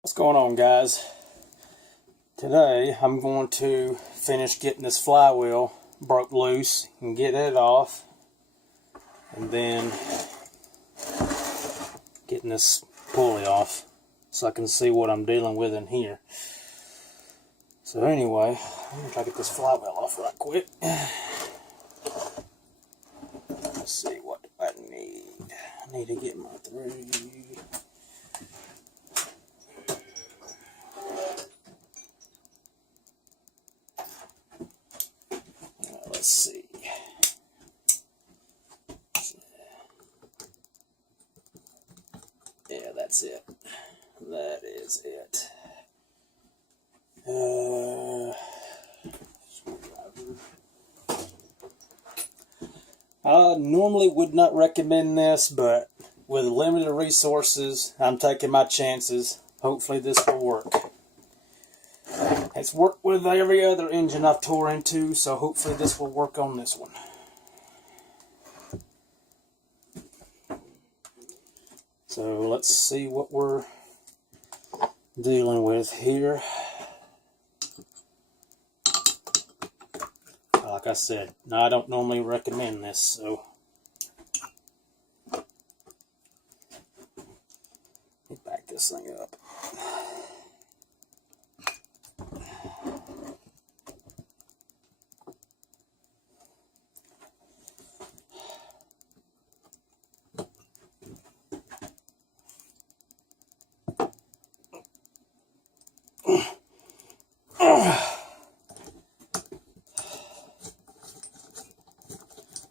What's going on, guys? Today I'm going to finish getting this flywheel broke loose and get it off, and then getting this pulley off so I can see what I'm dealing with in here. So anyway, I'm going to try to get this flywheel off right quick. Let's see, what do I need? I need to get my 3. Let's see. Yeah, that's it. That is it. I normally would not recommend this, but with limited resources, I'm taking my chances. Hopefully this will work. It's worked with every other engine I've tore into, so hopefully this will work on this one. So let's see what we're dealing with here. Like I said, now I don't normally recommend this, so let me back this thing up.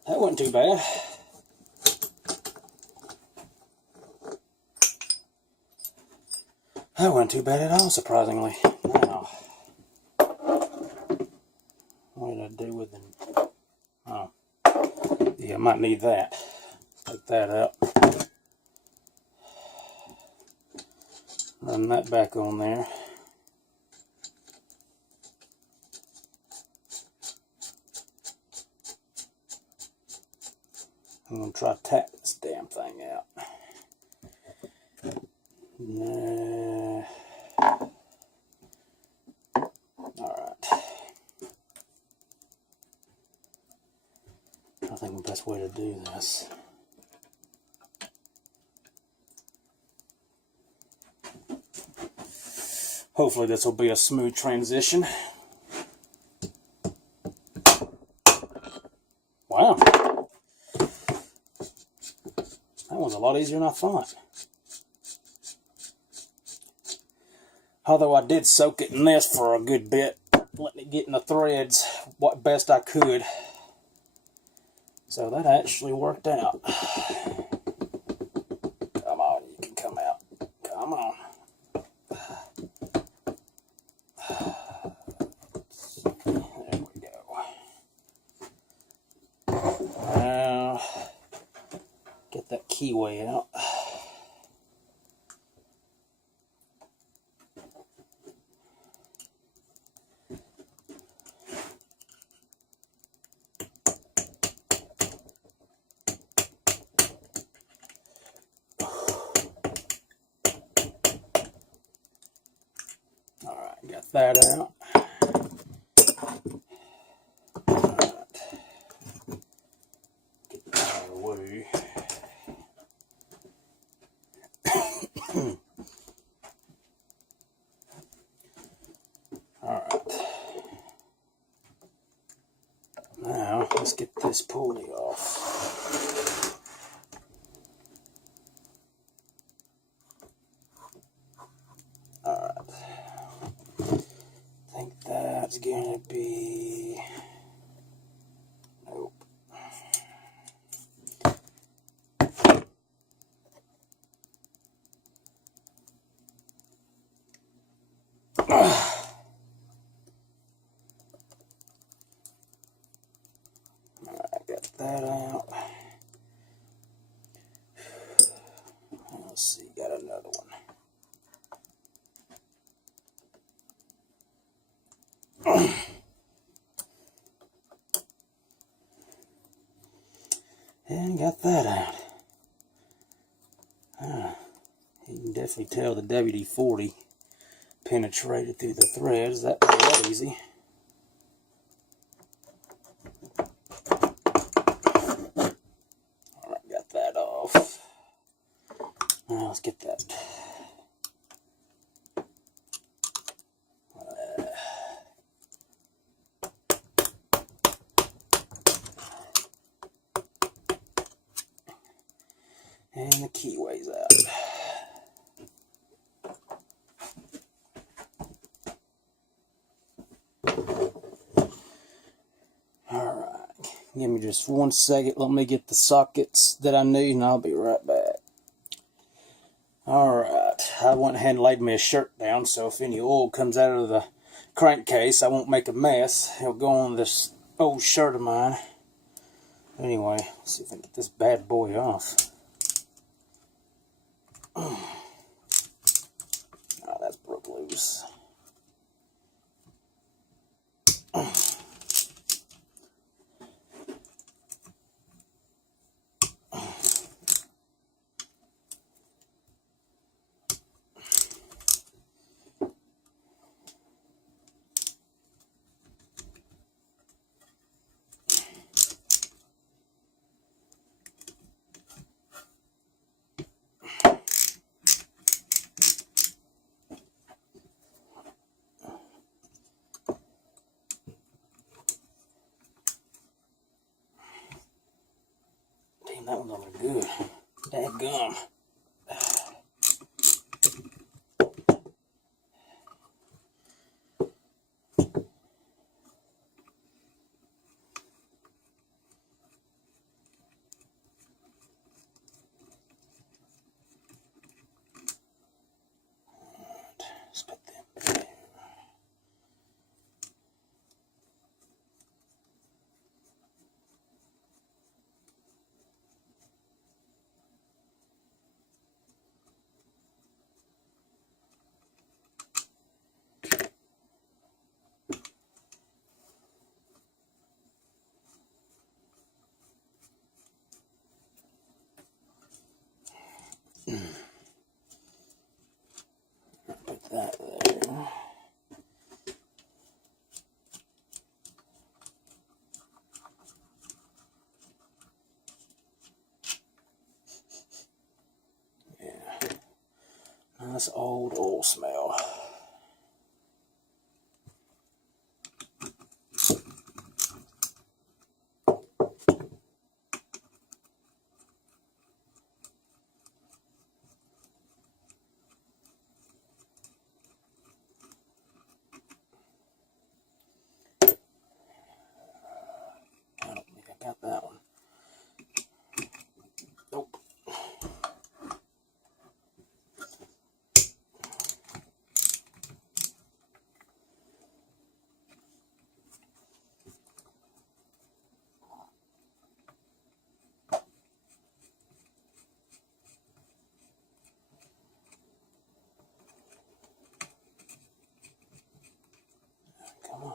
That wasn't too bad. That wasn't too bad at all, surprisingly. Now, what did I do with them? Oh, yeah, I might need that. Take that out. Run that back on there. I'm going to try to tack this damn thing out. Nah. Alright. I think the best way to do this. Hopefully this will be a smooth transition. Wow. That was a lot easier than I thought. Although I did soak it in this for a good bit, letting it get in the threads what best I could. So that actually worked out. Come on, you can come out. Come on. There we go. Now, get that keyway out. Alright, got that out. Alright. Get that out of the way. Alright. Now, let's get this pulley off. Alright. I think that's gonna be... Nope. That out. Let's see, got another one. And got that out. You can definitely tell the WD-40 penetrated through the threads. That made that easy. Alright, got that off. Now let's get that. And the keyways out. Alright, give me just 1 second. Let me get the sockets that I need and I'll be right back. Alright, I went ahead and laid me a shirt down so if any oil comes out of the crankcase I won't make a mess. It'll go on this old shirt of mine. Anyway, let's see if I can get this bad boy off. Oh, that's broke loose. Damn, that one's on good. Dadgum. Let's put them there. Put that there. Yeah. Nice old oil smell. I don't think I got that one. Nope. Come on.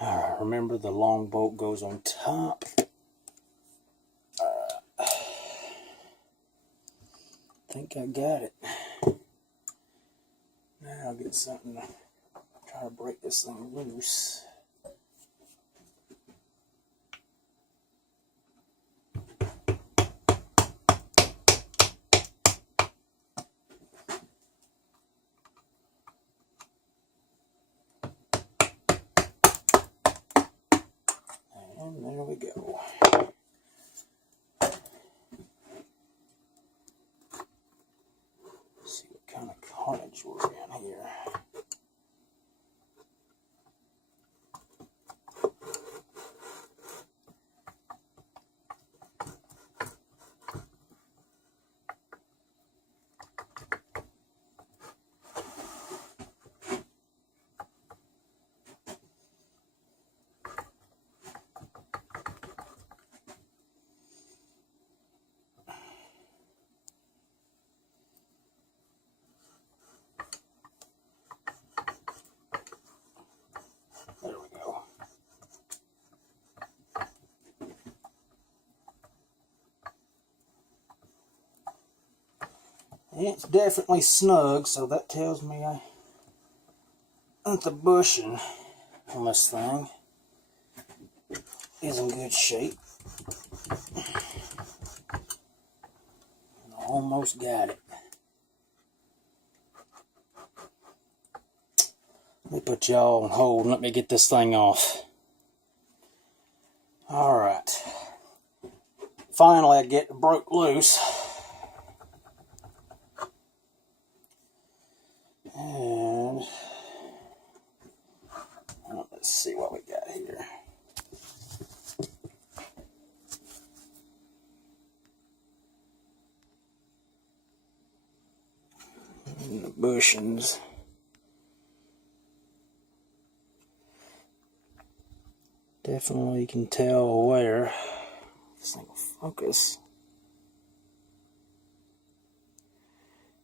Alright, remember the long bolt goes on top. I think I got it. Now I'll get something to try to break this thing loose. And there we go. Let's see what kind of carnage we're in here. It's definitely snug, so that tells me that the bushing on this thing is in good shape. Almost got it. Let me put y'all on hold and let me get this thing off. Alright. Finally I get it broke loose. And let's see what we got here. And the bushings. Definitely can tell where. This thing will focus.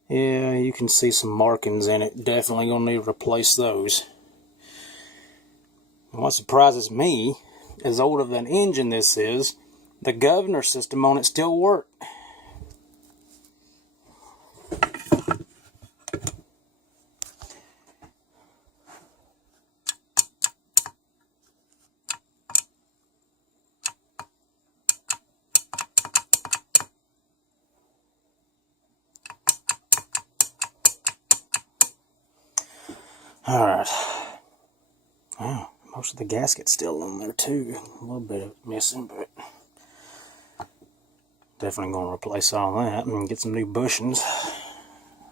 Yeah, you can see some markings in it. Definitely gonna need to replace those. And what surprises me, as old of an engine this is, the governor system on it still works. Alright. Wow, most of the gasket's still on there too. A little bit of missing, but definitely going to replace all that and get some new bushings.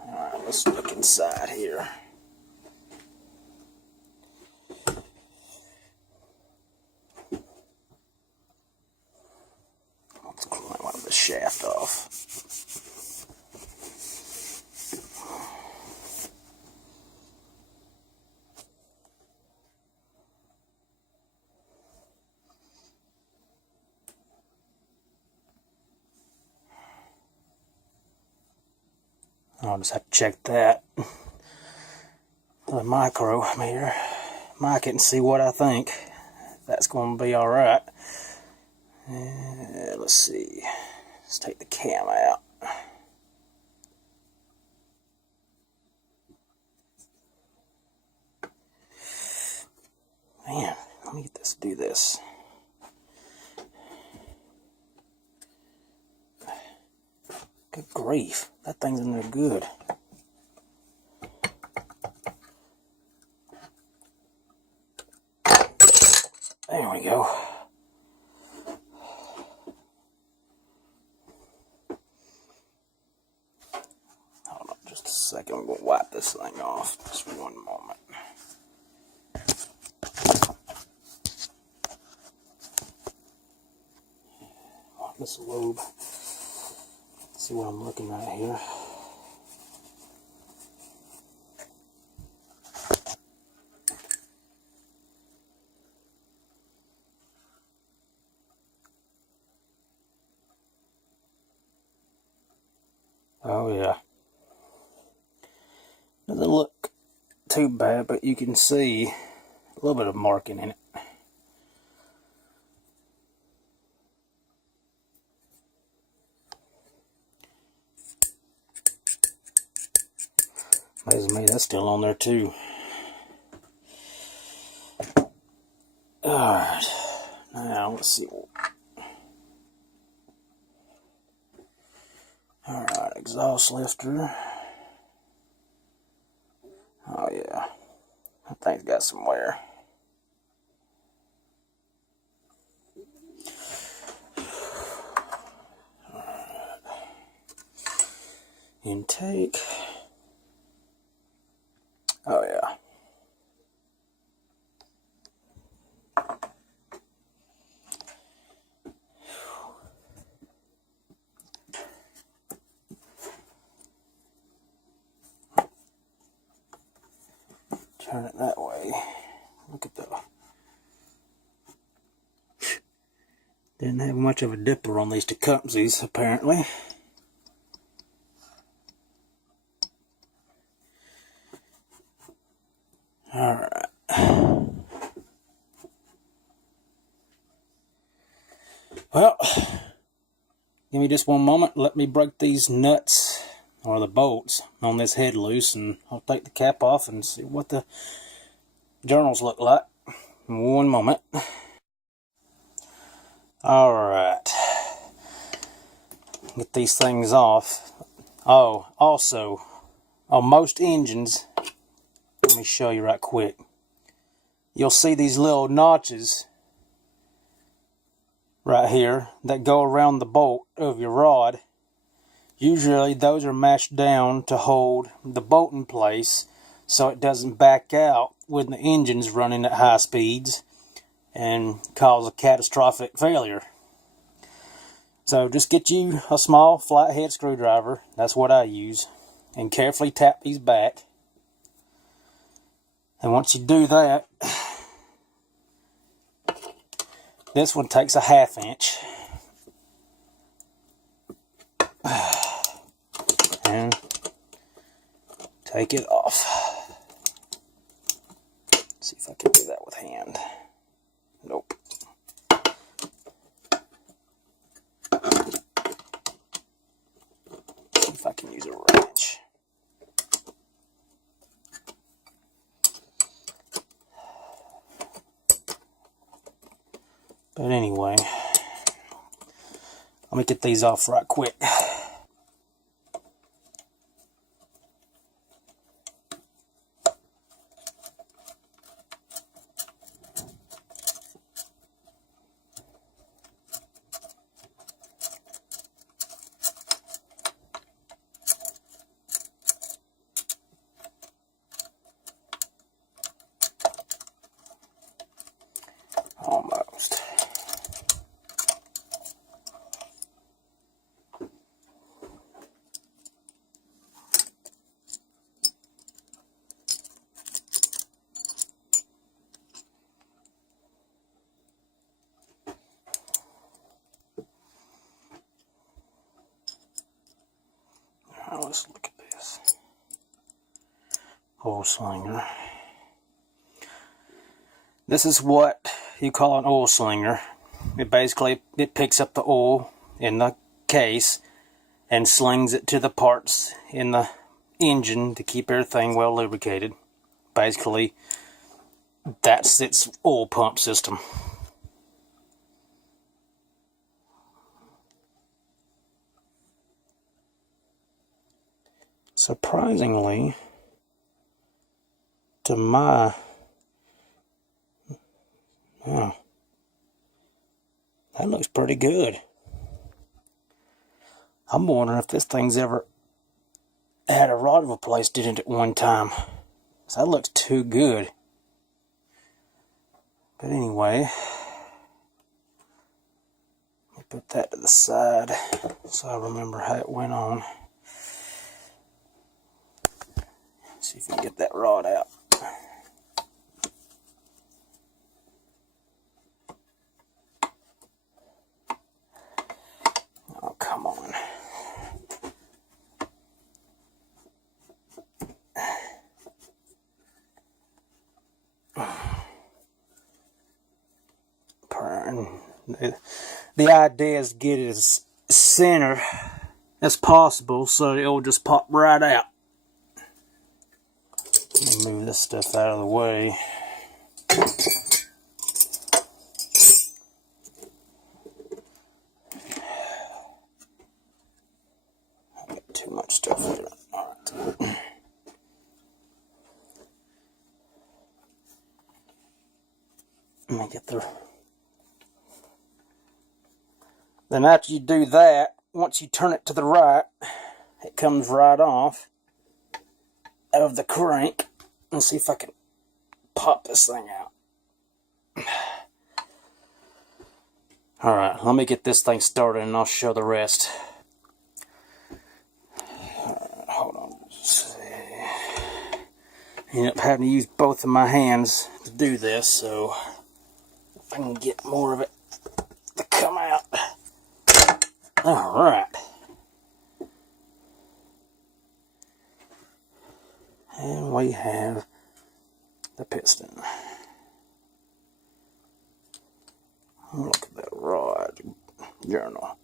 Alright, let's look inside here. Let's climb the shaft off. I'll just have to check that. The micrometer. Mic it and see what I think. That's going to be alright. Let's see. Let's take the cam out. Man, let me get this. Do this. Good grief, that thing's in there good. There we go. Hold on just a second, I'm going to wipe this thing off. Just 1 moment. Wipe this lobe. See what I'm looking at here. Oh yeah. Doesn't look too bad, but you can see a little bit of marking in it. Amazing me, that's still on there too. Alright, now let's see. Alright, exhaust lifter. Oh yeah, that thing's got some wear. Alright. Intake. Oh yeah. Turn it that way. Look at the... Didn't have much of a dipper on these Tecumsehs, apparently. Alright. Well, give me just 1 moment. Let me break these nuts or the bolts on this head loose, and I'll take the cap off and see what the journals look like in one moment. Alright, get these things off. Oh, also, on most engines, let me show you right quick, you'll see these little notches right here that go around the bolt of your rod. Usually those are mashed down to hold the bolt in place so it doesn't back out when the engine's running at high speeds and cause a catastrophic failure. So just get you a small flathead screwdriver, that's what I use, and carefully tap these back. And once you do that, this one takes a 1/2 inch. And take it off. See if I can do that with hand. Nope. See if I can use a wrench. But anyway, let me get these off right quick. Almost. Now let's look at this. Oil slinger. This is what you call an oil slinger. It basically picks up the oil in the case and slings it to the parts in the engine to keep everything well lubricated. Basically, that's its oil pump system. Surprisingly, to my that looks pretty good. I'm wondering if this thing's ever had a rod replaced in it at one time. So that looks too good. But anyway, let me put that to the side so I remember how it went on. See if we can get that rod out. Oh, come on. The idea is to get it as center as possible so it'll just pop right out. Let me move this stuff out of the way. I've got too much stuff in it. Alright. Let me get the... Then after you do that, once you turn it to the right, it comes right off of the crank. Let's see if I can pop this thing out. Alright, let me get this thing started and I'll show the rest. Alright, hold on. Let's see. I end up having to use both of my hands to do this, so if I can get more of it to come out. Alright. And we have the piston. Look at that rod journal.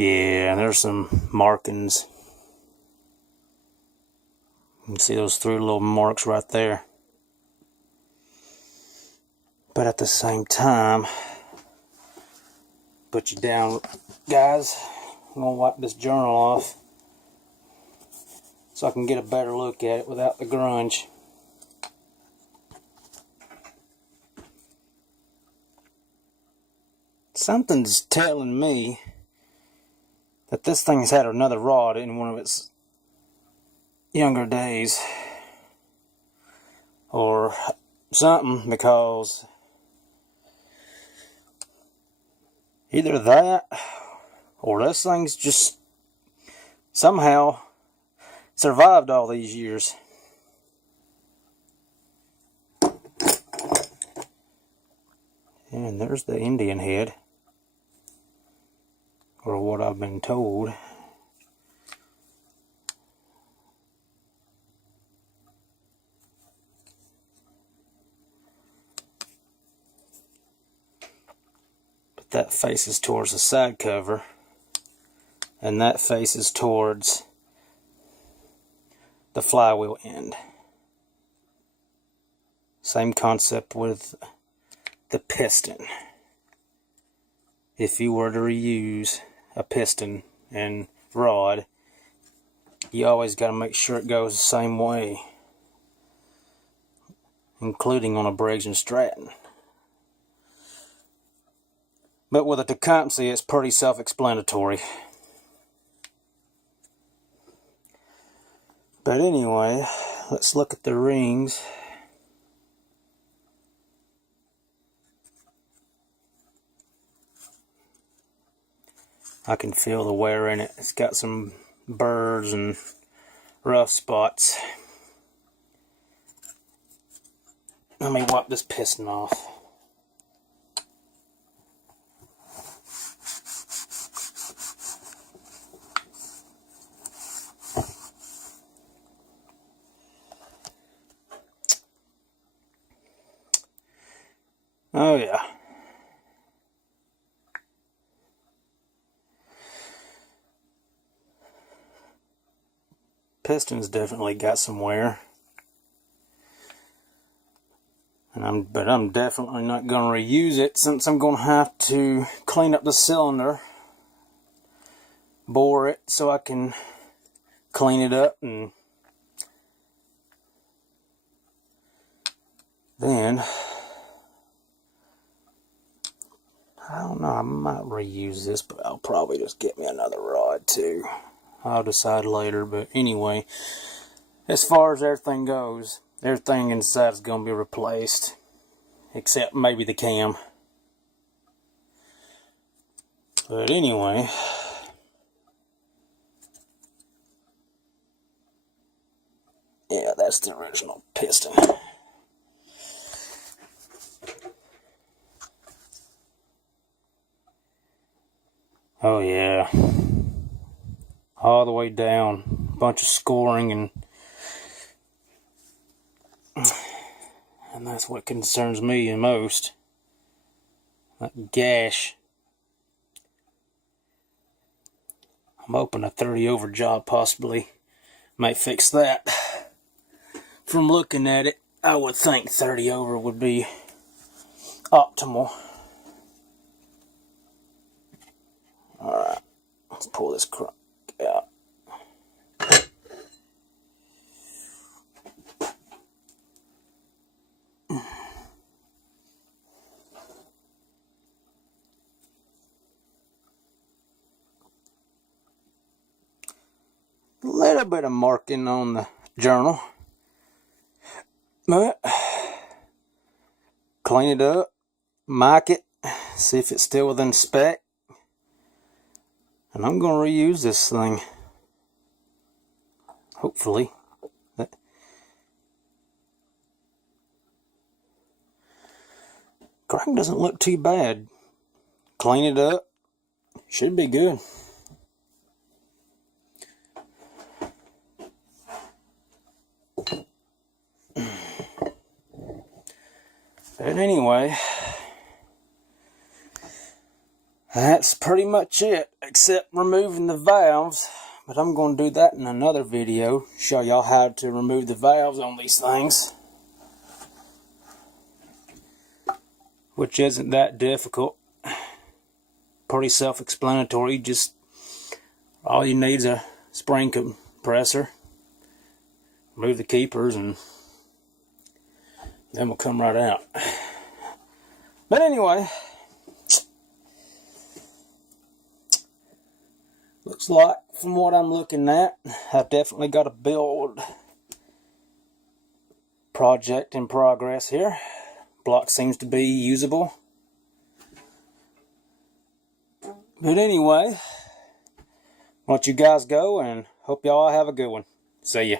Yeah, there's some markings. You can see those 3 little marks right there. But at the same time, put you down, guys. I'm gonna wipe this journal off so I can get a better look at it without the grunge. Something's telling me that this thing's had another rod in one of its younger days. Or something, because either that or this thing's just somehow survived all these years. And there's the Indian head, or what I've been told. But that faces towards the side cover, and that faces towards the flywheel end. Same concept with the piston. If you were to reuse a piston and rod, you always got to make sure it goes the same way, including on a Briggs & Stratton. But with a Tecumseh, it's pretty self-explanatory. But anyway, let's look at the rings. I can feel the wear in it. It's got some burrs and rough spots. Let me wipe this piston off. Oh yeah. Piston's definitely got some wear. But I'm definitely not going to reuse it, since I'm going to have to clean up the cylinder, bore it so I can clean it up, and then I don't know, I might reuse this, but I'll probably just get me another rod too. I'll decide later. But anyway, as far as everything goes, everything inside is going to be replaced, except maybe the cam. But anyway, yeah, that's the original piston. Oh yeah, all the way down, bunch of scoring, and that's what concerns me the most. That gash. I'm hoping a 30 over job possibly might fix that. From looking at it, I would think 30 over would be optimal. Alright, let's pull this crank out. A little bit of marking on the journal, but clean it up, mic it, see if it's still within spec, and I'm going to reuse this thing, hopefully. Crank doesn't look too bad. Clean it up, should be good. But anyway, That's pretty much it, except removing the valves. But I'm going to do that in another video. Show y'all how to remove the valves on these things. Which isn't that difficult. Pretty self-explanatory. Just all you need is a spring compressor. Remove the keepers and then we'll come right out. But anyway, looks like from what I'm looking at, I've definitely got a build project in progress here. Block seems to be usable. But anyway, let you guys go and hope y'all have a good one. See ya.